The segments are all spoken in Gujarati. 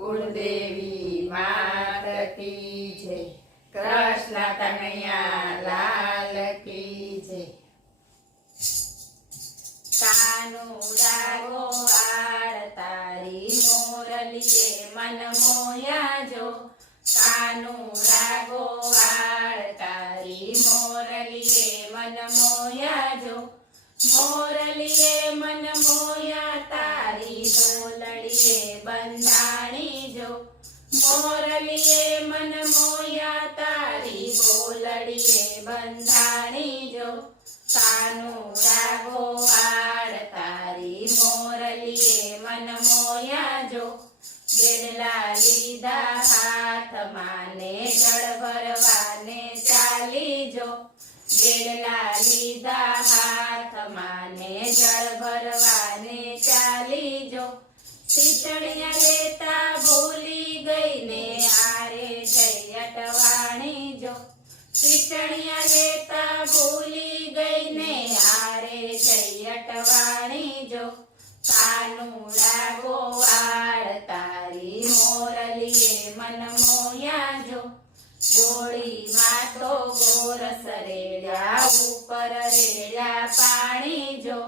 કુળદેવી માત કી જય, કૃષ્ણ કનૈયા લાલ કી જય। કાનુડા ગોવાળ તારી મોરલીએ મન મોયા જો, કાનુડા ગોવાળ તારી મોરલીએ મન મોયા જો, મોરલીએ મન મોયા તારી ઢોલડીએ બંધાણી જો, મોરલીએ મન મોયા તારી બોલડીએ બંધાણી જો, કાનુડા ગોવાળ તારી મોરલીએ મન મોયા જો, બેડલા લીધા હાથમાં ને જળ ભરવાને ચાલી જો, બેડલા લીધા હાથમાં ને જળ ભરવાને ચાલી જો, શીતળિયા લેતા ભૂલી ગઈ ને આરે જઈ અટવાણી જો, શીતળિયા લેતા ભૂલી ગઈ ને આરે જઈ અટવાણી જો, કાનુડા ગોવાળ તારી મોરલીએ મન મોયા જો, ગોળીમાં તો ગોરસ રેડ્યા ઉપર રેડ્યા પાણી જો,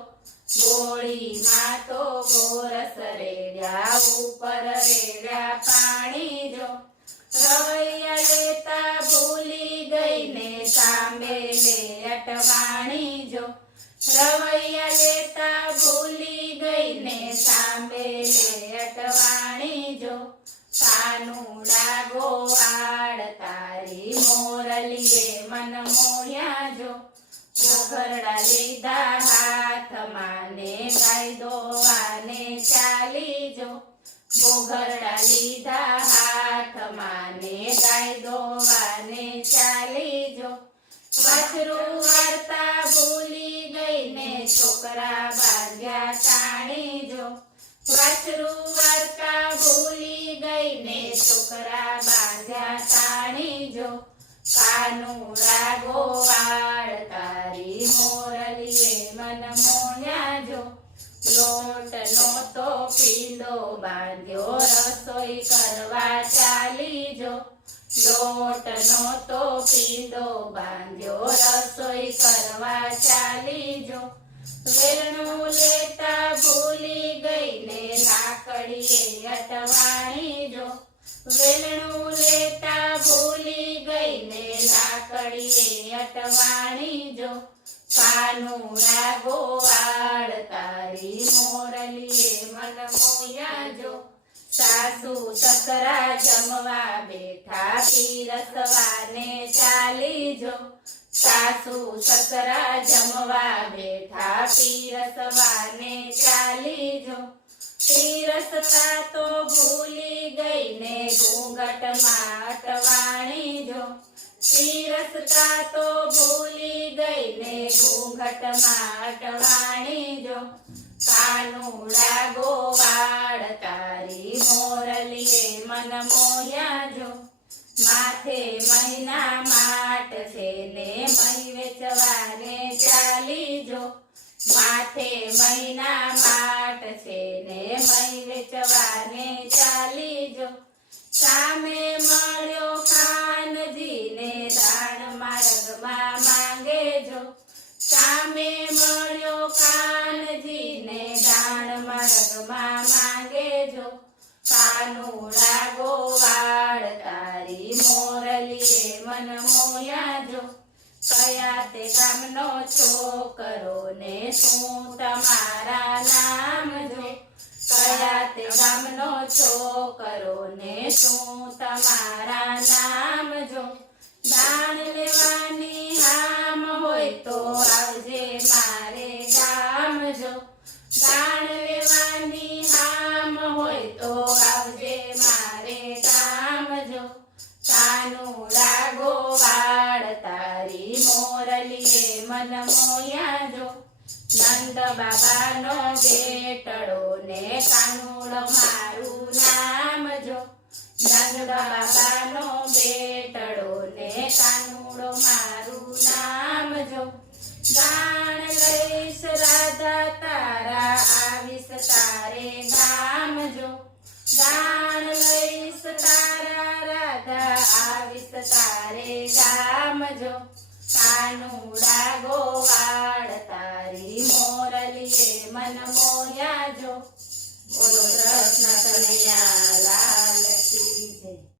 ગોળીમાં તો ગોરસ રેડ્યા ઉપર રેડ્યા પાણી જો, રવૈયા લેતા ભૂલી ગઈ ને સાંભેલે અટવાણી જો, રવૈયા લેતા ભૂલી ગઈ ને સાંભેલે અટવાણી જો, કાનુડા ગોવાળ તારી મોરલીએ મન મોયા જો, ઘોઘરડા લીધા હાથમાં ને ગાય દોવાને ચાલી જો, ઘોઘરડા લીધા હાથમાં ને ગાય દોવાને ચાલી જો, વાછરું વાર્તા ભૂલી ગઈ ને છોકરા બાંધ્યા તાણી જો, વાછરું વાર્તા ભૂલી ગઈ ને છોકરા બાંધ્યા તાણી જો, કાનુડા ગોવાળ તારી મોરલીએ મન મોયા જો, લોટ નો તો પીંડો બાંધ્યો રસોઈ કરવા ચાલી જો, લોટ નો તો પીંડો બાંધ્યો રસોઈ કરવા ચાલી જો, વેલણું લેતા ભૂલી ગઈ ને લાકડીએ અટવાણી જો, વેલણું લેતા ભૂલી ગઈ ને લાકડીએ અટવાણી જો, કાનુડા ગોવાળ તારી મોરલીએ મન મોયા જો, સાસુ સસરા જમવા બેઠા પીરસવાને ચાલી જો, સાસુ સસરા જમવા બેઠા પીરસવાને ચાલી જો, પીરસતા તો ભૂલી ગઈ ને ઘૂંઘટમાં અટવાણી જો, પીરસતા તો ભૂલી ગઈ ને ઘૂંઘટમાં અટવાણી જો, કાનુડા ગોવાળ તારી મોરલીએ મન મોયા જો, માથે મહિના માટ છે ને મહી વેચવાને ચાલી જો, માથે મહિના માટ છે ને મહી વેચવાને ચાલી જો, સામે મળ્યો કાનજી ને દાણ માર્ગમાં માંગે જો, સામે મળ્યો કાનજી ને દાણ માર્ગમાં માંગે જો, કાનુડા ગોવાળ તારી મોરલીએ મન મોયા જો, કયા તે ગામનો છોકરો ને શું તમારા નામ જો, કયા તે ગામનો છોકરો ને શું તમારા નામ જો, દાણ લેવાની હામ હોય તો આવજે મારે ગામ જો, દાણ લેવાની હામ હોય તો આવજે મારે ગામ જો, કાનુડા ગોવાળ તારી મોરલીએ મન મોયા જો, નંદ બાબાનો બેટડો ને કાનુડો મારું નામ જો, નંદ બાબાનો બેટડો ને કાનુડો મારું નામ જો, દાણ લઈશ રાધા તારા આવીશ તારે ગામ જો, દાણ લઈ કાનુડા ગોવાળ તારી મોરલીએ મન મોયા જો. બોલો કૃષ્ણ કનૈયા લાલ કી જય.